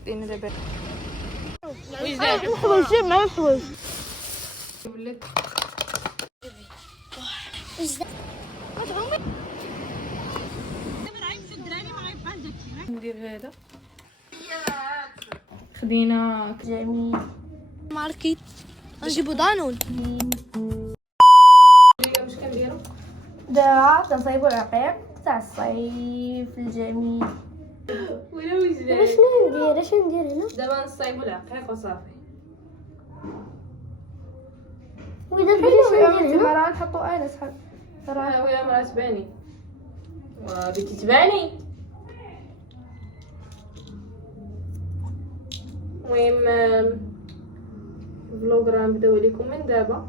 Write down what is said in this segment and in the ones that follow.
خدينا دابا الحوايج مع الحوايج ندير هذا. خدينا جميل ماركيت نجيبو دانون واش كنديرو دابا تنصايبو العقيق تاع الصيف الجميل. ولا وجدان. دابا شنو ندير هنا دابا نصايبو العقيق وصافي. ودابا شنو ندير هنا راه نحطو انس راه ويا مرا تباني بغيتي تباني. المهم الفلوغ راه نبداو عليكم من دابا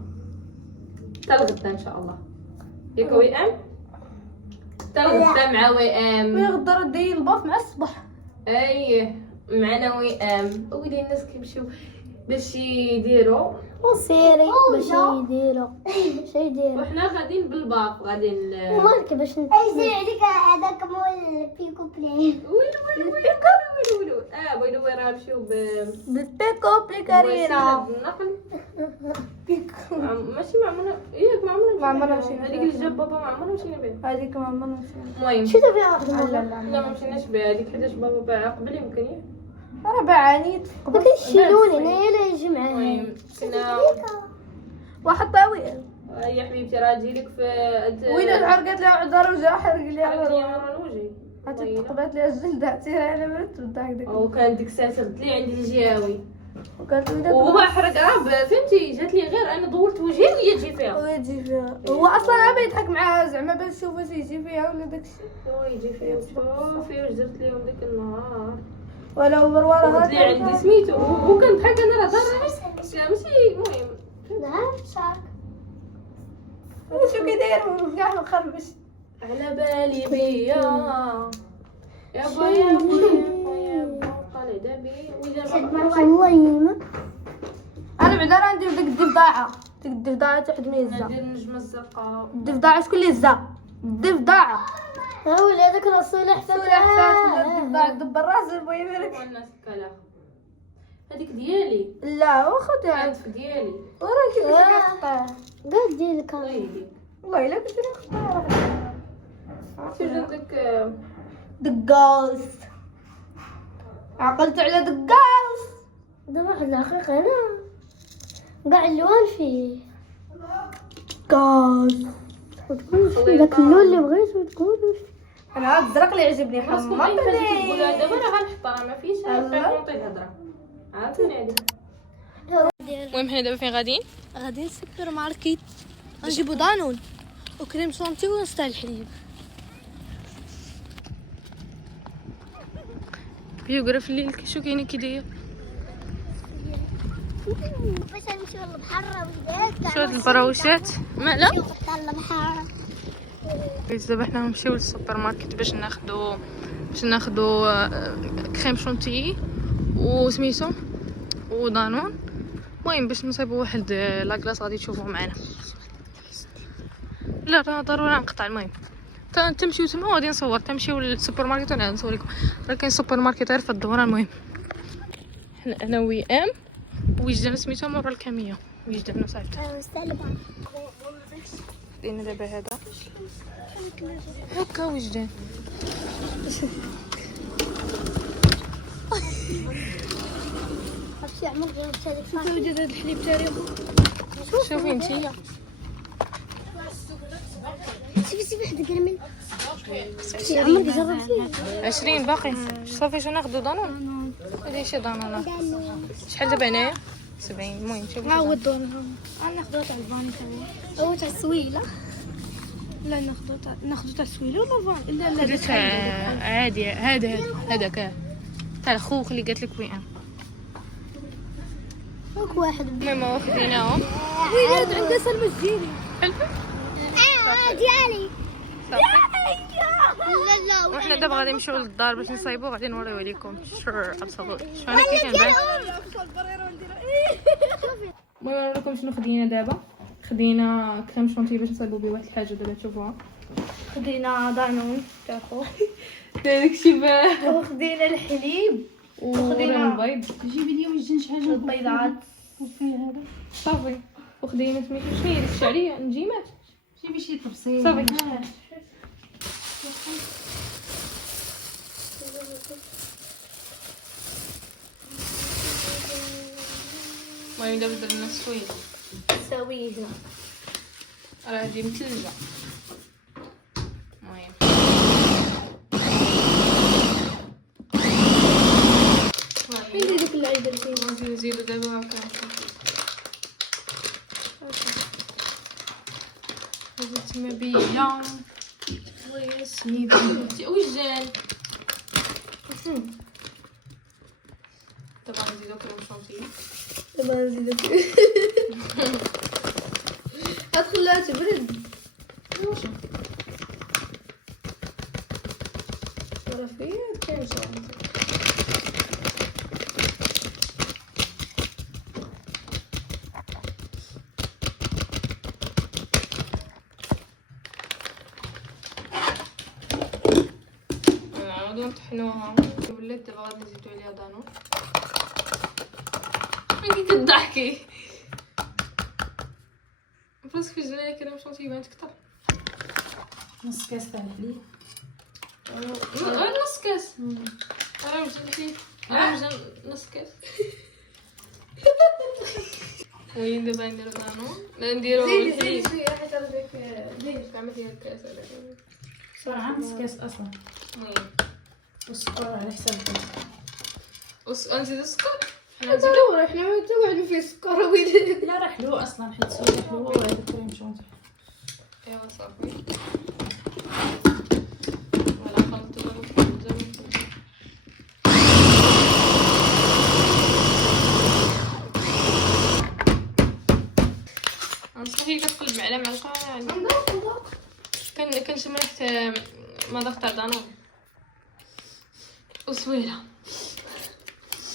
حتى الغدا ان شاء الله. ياك وي ام حتى الغدا مع وي ام. غدا راه داير الباف مع الصباح. ايه معنا وي ام. ويلي الناس كيمشيو باش يديروا وسيري باش يديروا وحنا غاديين بالباف غاديين مالك باش يصير عليك هذاك مول البيكو بلاي. ويلو بغينا وين راه نمشيو بالبيكو بليكارينا النقل. ماشي معمرنا ياك معمرنا مشينا هذيك اللي جاب بابا معمرنا مشينا بها. هذيك ما مشينا. المهم شتا فيها لا ما مشيناش بها هذيك حيتاش بابا باعها قبل يمكن ياك. راه باعانيت قبل كيشيلوني انايا لا نجي معاه. المهم كنا واحد طاويل يا حبيبتي راه تجيلك في وين العرقات لها عذر وجا حرق لي حرقت لي مرة وجهي. عرفتي تقبات لي الجلد عتيها على برد ودا هكذاك وكان ديك الساعه صدت لي عندي الجهاوي وقالت لي داك وهو حرق فهمتي جات لي غير انا دورت وجهي وهي تجي فيها. ويجي فيها هو اصلا عم يضحك معاها زعما باش يشوف واش يجي فيها ولا داكشي هو يجي فيها شوفي واش درت ليهم ديك النهار. ولا مروه قلت لي عندي سميتو وكنضحك انا راه ضرني ماشي المهم نعم صاك. شو كيداير كاع مخربش على بالي بيا يا بايا قال دابي والله انا بعدا راه ندير ديك الضفدعه تاع ميزه ندير النجمه الزرقاء. الضفدعه شكون اللي هزا الضفدعه ها ولا هذاك راسو حتى ولا حسات الضفدعه دب الراس البوي مالك والناس كلا هذيك ديالي لا واخا تاع كانت ديالي وراه كيفاش كيقطع قال ديالك طيبي والله الا كنت نختار عرفتي عندك دقاوس عقلت على دقاوس دابا واحد الحقيقة هنا كاع اللوان فيه دقاوس وتقول داك اللون اللي بغيتو تقول انا هاد الزرق اللي عجبني خاصكم حمر اي حاجه تقولوها دابا راه غنحطها ما فيش كونطي الهضره عرفتيني هذه. المهم حنا دابا فين غاديين؟ غادي نسوبر ماركيت نجيبو دانون وكريم شونتي ونص الحليب. بيوغرا في الليل شو كاين كي داير باش نمشيو للبحر وجدات شو هاد البراوشات مالا حتى للبحر. دابا حنا نمشيو للسوبر ماركت باش ناخدو كريم شونتيي وسميتو ودانون. المهم باش نصايبو واحد لاكلاص غادي تشوفوه معنا. لا راه ضروري نقطع. المهم تمشيو تما وغادي نصور تمشيو للسوبر ماركت وانا نصوريكم راه كاين سوبر ماركت غير في الدوران. المهم حنا انا وي ام وجدان سميتو مورا الكاميون وجدان وصافي. دينا دابا هذا هكا وجدان شي عمر غير هذاك شوفي وجد هاد الحليب تاعي شوفي نتيا سيبي حد كرمل شي عمر جربتي 20 باقي صافي شنو ناخذ دانون هذه شي دانون شحال دابا هنايا 70. المهم شوفي هو الدون انا ناخذها تاع الفانيكا هو تاع السويله. لا ناخذ تاع السويله ولا فان لا تاع عادي هذاك تاع الخوخ اللي قالت لك وي ام. هاك واحد المهم واخديناهم ويلاد عندها سلمى الجيلي ديالي صافي. لا لا وحنا دابا غادي نمشيو للدار باش نصايبو غادي نوريو لكم شنو تصوروا شنو انا كيفاش نبان. المهم نوريكم شنو خدينا دابا. خدينا كريم شونتي باش نصايبو بيه واحد الحاجه دابا تشوفوها. خدينا دانون تاعو داكشي باه وخدينا الحليب وراه البيض. جيبي لي واش شي حاجه البيضات وفي هذا صافي وخدينا سميتو شنو هي الشعريه نجيمات. جيبي شي طبسيل صافي. المهم دابا درنا السويد سويها راه هادي مثلجه. المهم ندير ديك العيدة فين نزيدو دابا هكا هادي تما بيا ويا سميتو وجدان. دابا نزيدو كريم شونتيي. دابا نزيدو ادخلها تبرد راه فيها كريم شونتيي. نعاودو نطحنوها. ولات دابا غادي نزيدو عليها دانون. كي كضحكي باسكو في جنايه كريم شونتيي بانت كتر. نص كاس تاع الحليب نص كاس. راه وجد الحليب راه وجد نص كاس. وين دابا نديرو دانون لا نديرو الحليب شويه حيت راك كامل ديال الكاس هذاك. صراحه نص كاس اصلا المهم والسكر على حساب نزيد السكر. حنا توعدوا فيه سكر ويدير لا راه حلو اصلا حيت سويت حلو وهذا كريم شونتي. ايوا صافي ولا خلطتو نصحي كتقلب معلقه كنشم ريحه مذاق تاع دانون وسويله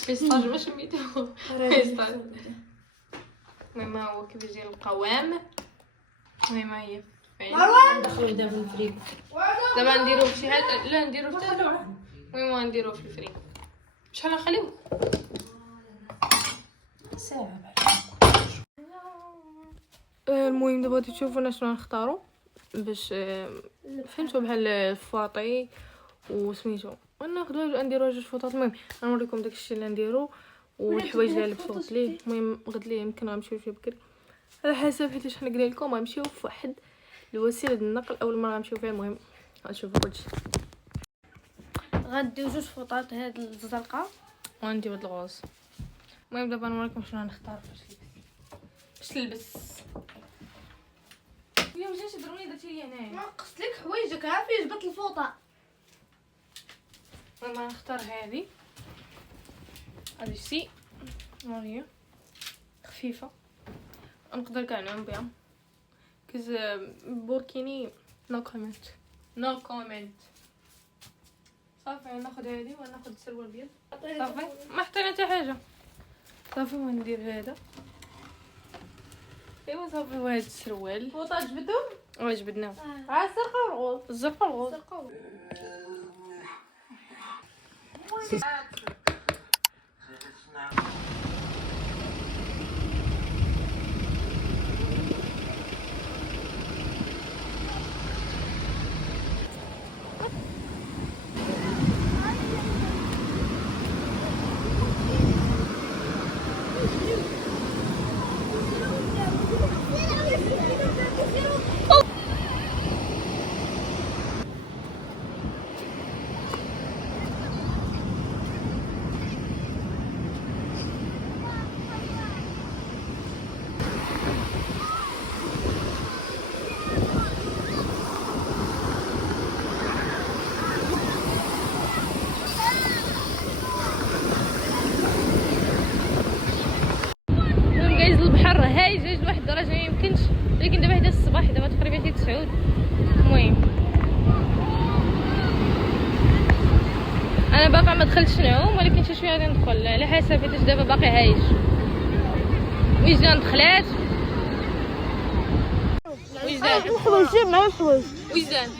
فيستاج ما شميتو فيستاج. المهم هو كيف يجي القوام. المهم هي فين ندخلوه دابا في الفريكو. دابا نديروه في شي حاجه لا نديروه في المهم نديروه في الفريكو. شحال نخليوه ساعه بعد. المهم دابا غادي تشوفونا شنو نختاروا باش فهمتوا بحال الفواطي وسميتو وناخذوا نديروا جوج فوطات. المهم غنوريكم داكشي اللي نديرو والحوايج اللي لبسوت ليه. المهم غد ليه يمكن غنمشيو شي بكري على حسب حيت حنا قلنا لكم غنمشيو في واحد الوسيله ديال النقل اول مره غنمشيو فيها. المهم غنشوفوا كلشي. غنديو جوج فوطات هاد الزرقاء وغنديو هاد الغوص. المهم دابا نوريكم شنو غنختار باش تلبس. يا واش تضروني درتي لي هنايا. ما قصت لك حوايجك عافيه جبت الفوطه. المهم غنختار هذه سي هي خفيفه نقدر كاع نعوم بها كز بوركيني. نو كومنت صافي. ناخذ هذه وناخذ السروال الابيض صافي ما حطينا حتى حاجه صافي. وندير هذا ايوا صافي. وهذا السروال فوطه جبدهم جبدناه الزرقاء والغوص الزرقاء الغوص. البحر هايج لواحد الدرجه ما يمكنش. لكن دابا حدا الصباح دابا تقريبا شي 9. المهم انا باقا ما دخلتش نعوم ولكن شي شويه غادي ندخل على حسب حيت دابا باقي هايج. وجدان دخلات وجدان الحوايج مع الحوايج وجدان